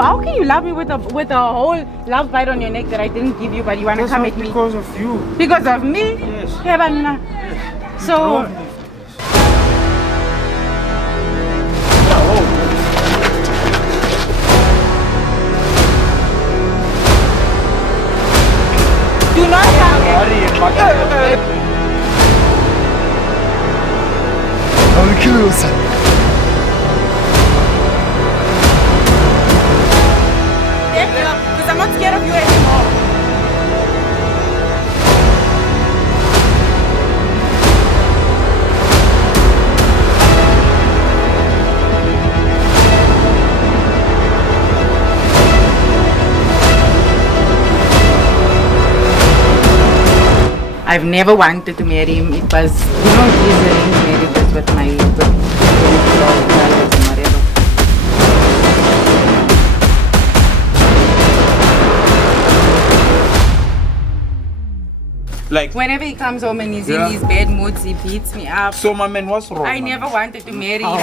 how can you love me with a whole love bite on your neck that I didn't give you, but you want to come at me? Because of you. Because of me? Yes. Yeah, but nah. So. Do not come I will kill you, son. because I'm not scared of you anymore. I've never wanted to marry him. It was, his arranged marriages with my Like, whenever he comes home and he's in these bad moods, he beats me up. so my man was wrong. I never wanted to marry him.